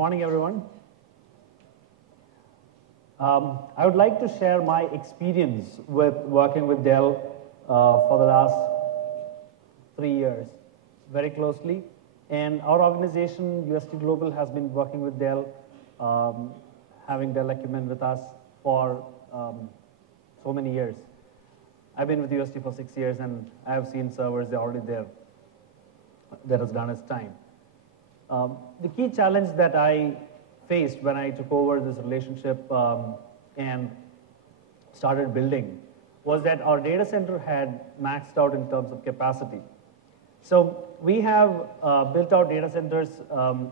Morning, everyone. I would like to share my experience with working with Dell for the last 3 years very closely. And our organization, UST Global, has been working with Dell, having Dell equipment with us for so many years. I've been with UST for 6 years, and I have seen servers, they're already there. That has done its time. The key challenge that I faced when I took over this relationship and started building was that our data center had maxed out in terms of capacity. So we have built out data centers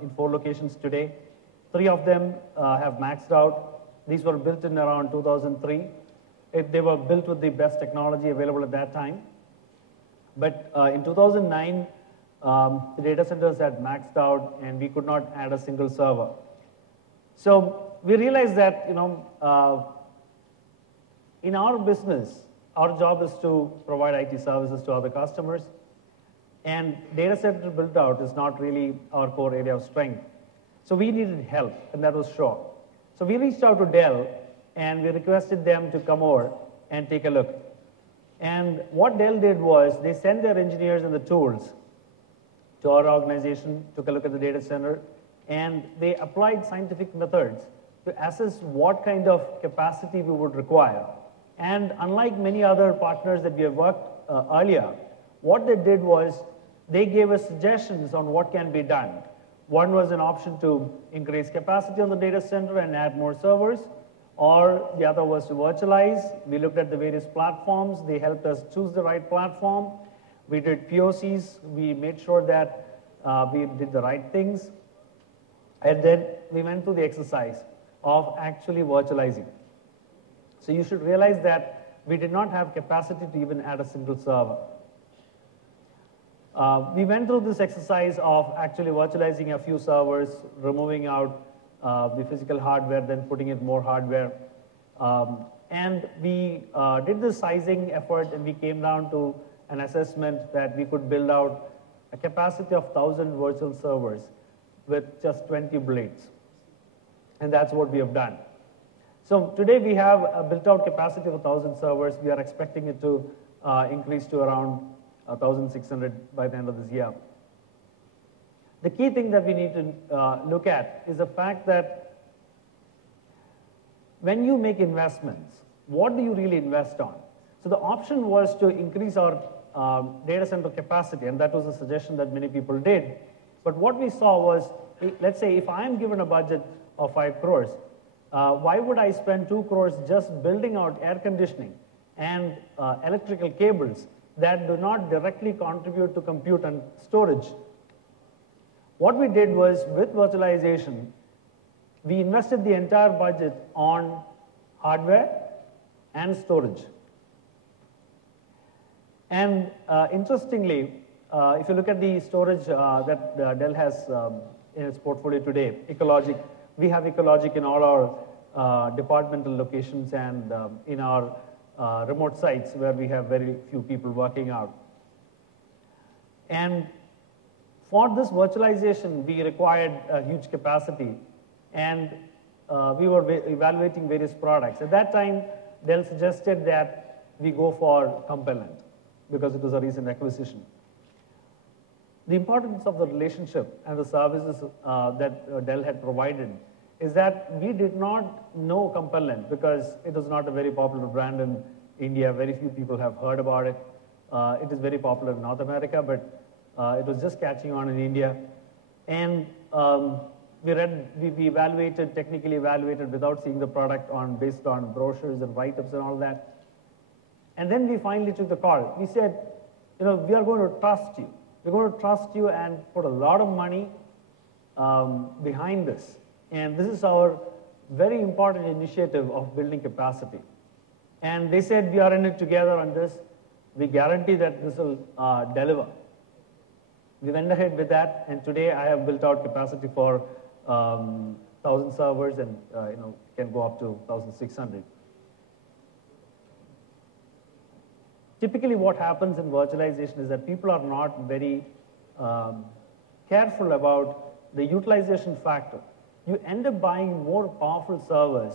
in 4 locations today. 3 of them have maxed out. These were built in around 2003. They were built with the best technology available at that time. But in 2009, the data centers had maxed out, and we could not add a single server. So we realized that, in our business, our job is to provide IT services to other customers, and data center build out is not really our core area of strength. So we needed help, and that was sure. So we reached out to Dell, and we requested them to come over and take a look. And what Dell did was they sent their engineers and the tools to our organization, took a look at the data center, and they applied scientific methods to assess what kind of capacity we would require. And unlike many other partners that we have worked earlier, what they did was they gave us suggestions on what can be done. One was an option to increase capacity on the data center and add more servers, or the other was to virtualize. We looked at the various platforms. They helped us choose the right platform. We did POCs. We made sure that we did the right things. And then we went through the exercise of actually virtualizing. So you should realize that we did not have capacity to even add a single server. We went through this exercise of actually virtualizing a few servers, removing out the physical hardware, then putting in more hardware. And we did the sizing effort, and we came down to an assessment that we could build out a capacity of 1,000 virtual servers with just 20 blades. And that's what we have done. So today we have a built-out capacity of 1,000 servers. We are expecting it to increase to around 1,600 by the end of this year. The key thing that we need to look at is the fact that when you make investments, what do you really invest on? So the option was to increase our data center capacity, and that was a suggestion that many people did. But what we saw was, let's say if I'm given a budget of 5 crores, why would I spend 2 crores just building out air conditioning and electrical cables that do not directly contribute to compute and storage? What we did was, with virtualization, we invested the entire budget on hardware and storage. And interestingly, if you look at the storage that Dell has in its portfolio today, Ecologic, we have Ecologic in all our departmental locations and in our remote sites where we have very few people working out. And for this virtualization, we required a huge capacity, and we were evaluating various products. At that time, Dell suggested that we go for Compellent, because it was a recent acquisition. The importance of the relationship and the services that Dell had provided is that we did not know Compellent because it was not a very popular brand in India. Very few people have heard about it. It is very popular in North America, but it was just catching on in India. And we evaluated, technically evaluated without seeing the product based on brochures and write-ups and all that. And then we finally took the call. We said, we are going to trust you. We're going to trust you and put a lot of money behind this. And this is our very important initiative of building capacity. And they said, we are in it together on this. We guarantee that this will deliver. We went ahead with that, and today I have built out capacity for 1,000 servers, and can go up to 1,600. Typically what happens in virtualization is that people are not very careful about the utilization factor. you end up buying more powerful servers.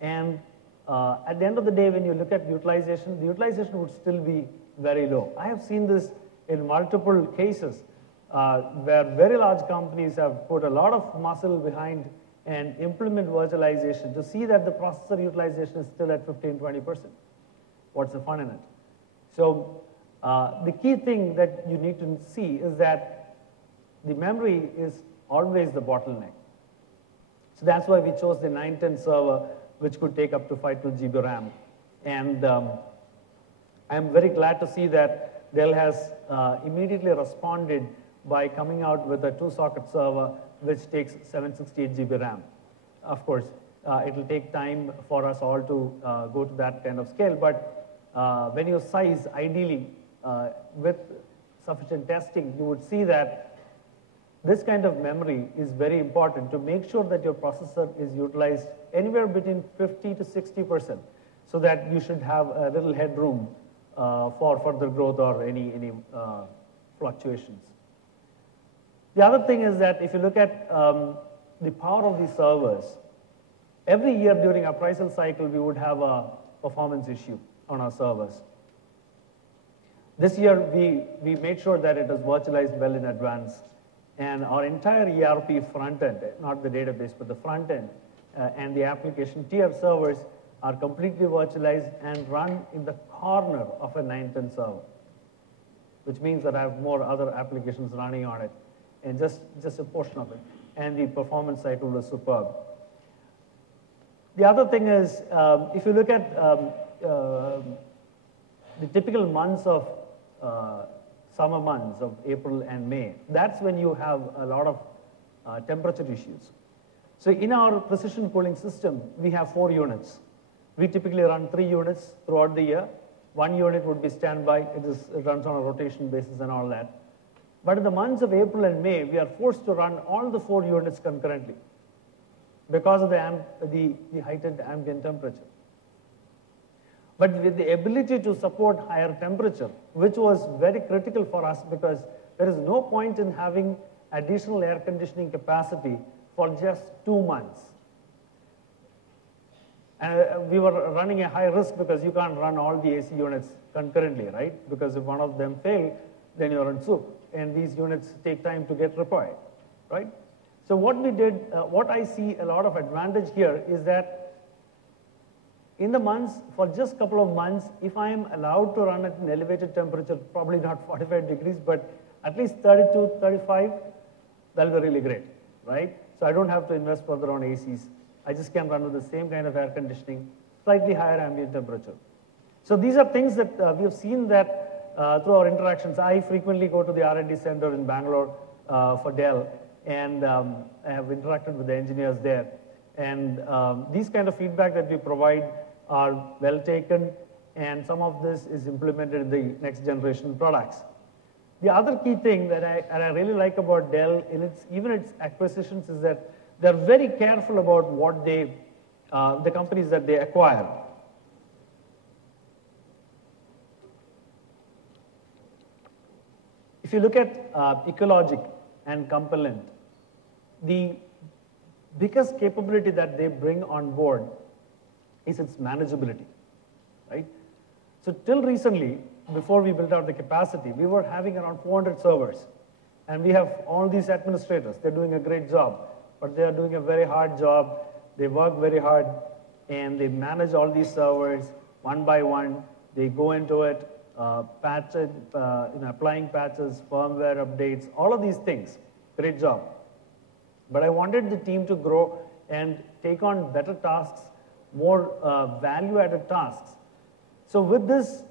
And at the end of the day, when you look at utilization, the utilization would still be very low. I have seen this in multiple cases where very large companies have put a lot of muscle behind and implement virtualization to see that the processor utilization is still at 15–20%. What's the fun in it? So the key thing that you need to see is that the memory is always the bottleneck. So that's why we chose the 910 server, which could take up to 512 GB RAM. And I'm very glad to see that Dell has immediately responded by coming out with a 2-socket server, which takes 768 GB RAM. Of course, it will take time for us all to go to that kind of scale, but when you size, ideally, with sufficient testing, you would see that this kind of memory is very important to make sure that your processor is utilized anywhere between 50 to 60%, so that you should have a little headroom for further growth or any fluctuations. The other thing is that if you look at the power of these servers, every year during our appraisal cycle, we would have a performance issue on our servers. This year, we made sure that it was virtualized well in advance. And our entire ERP front end, not the database, but the front end, and the application tier servers are completely virtualized and run in the corner of a 910 server, which means that I have more other applications running on it, and just a portion of it. And the performance cycle was superb. The other thing is, if you look at the typical months of summer months of April and May, that's when you have a lot of temperature issues. So in our precision cooling system, we have 4 units. We typically run 3 units throughout the year. 1 unit would be standby. It runs on a rotation basis and all that. But in the months of April and May, we are forced to run all the 4 units concurrently because of the heightened ambient temperature. But with the ability to support higher temperature, which was very critical for us because there is no point in having additional air conditioning capacity for just 2 months. And we were running a high risk because you can't run all the AC units concurrently, right? Because if one of them fails, then you're in soup. And these units take time to get repaired, right? So what we did, what I see a lot of advantage here is that in the months, for just a couple of months, if I am allowed to run at an elevated temperature, probably not 45 degrees, but at least 32, 35, that'll be really great, right? So I don't have to invest further on ACs. I just can run with the same kind of air conditioning, slightly higher ambient temperature. So these are things that we have seen that through our interactions. I frequently go to the R&D center in Bangalore for Dell, and I have interacted with the engineers there. And these kind of feedback that we provide are well taken, and some of this is implemented in the next generation products. The other key thing that I really like about Dell, in even its acquisitions, is that they're very careful about what the companies that they acquire. If you look at Ecologic and Compellent, the biggest capability that they bring on board is its manageability, right? So till recently, before we built out the capacity, we were having around 400 servers. And we have all these administrators. They're doing a great job, but they are doing a very hard job. They work very hard, and they manage all these servers one by one. They go into it, patch it, applying patches, firmware updates, all of these things. Great job. But I wanted the team to grow and take on better tasks, more value-added tasks. So with this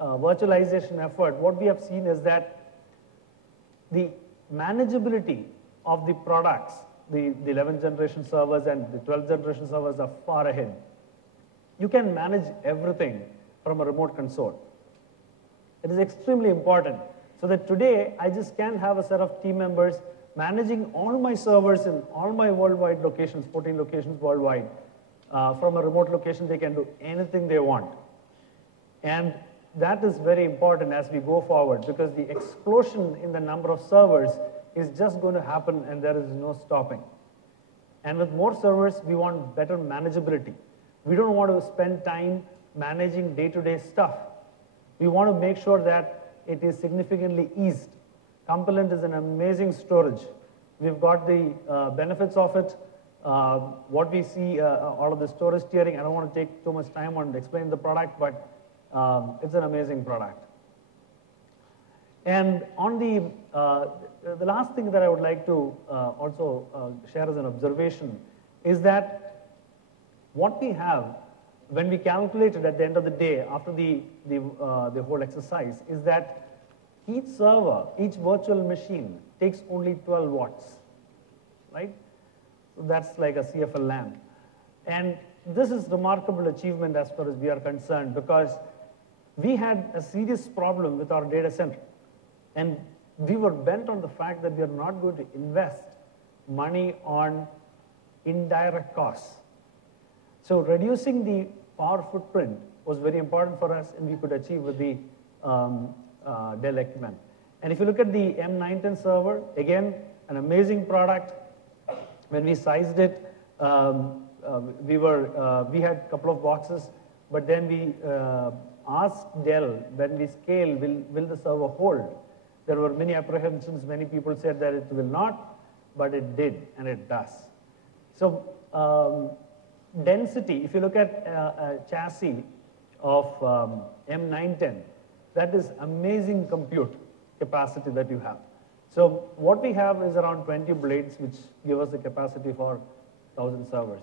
virtualization effort, what we have seen is that the manageability of the products, the 11th generation servers and the 12th generation servers are far ahead. You can manage everything from a remote console. It is extremely important. So that today, I just can have a set of team members managing all my servers in all my worldwide locations, 14 locations worldwide. From a remote location, they can do anything they want. And that is very important as we go forward, because the explosion in the number of servers is just going to happen and there is no stopping. And with more servers, we want better manageability. We don't want to spend time managing day-to-day stuff. We want to make sure that it is significantly eased. Compilent is an amazing storage. We've got the benefits of it. What we see out of the storage tiering, I don't want to take too much time on explaining the product, but it's an amazing product. And on the last thing that I would like to also share as an observation is that what we have when we calculated at the end of the day after the whole exercise is that each server, each virtual machine takes only 12 watts, right? So that's like a CFL lamp. And this is remarkable achievement as far as we are concerned because we had a serious problem with our data center. And we were bent on the fact that we are not going to invest money on indirect costs. So reducing the power footprint was very important for us, and we could achieve with the Dell equipment. And if you look at the M910 server, again, an amazing product. When we sized it, we had a couple of boxes, but then we asked Dell, when we scale, will the server hold? There were many apprehensions. Many people said that it will not, but it did, and it does. So density, if you look at a chassis of M910, that is amazing compute capacity that you have. So what we have is around 20 blades, which give us the capacity for 1,000 servers.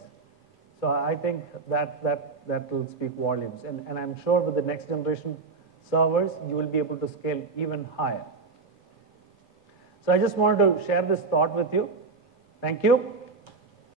So I think that will speak volumes. And I'm sure with the next generation servers, you will be able to scale even higher. So I just wanted to share this thought with you. Thank you.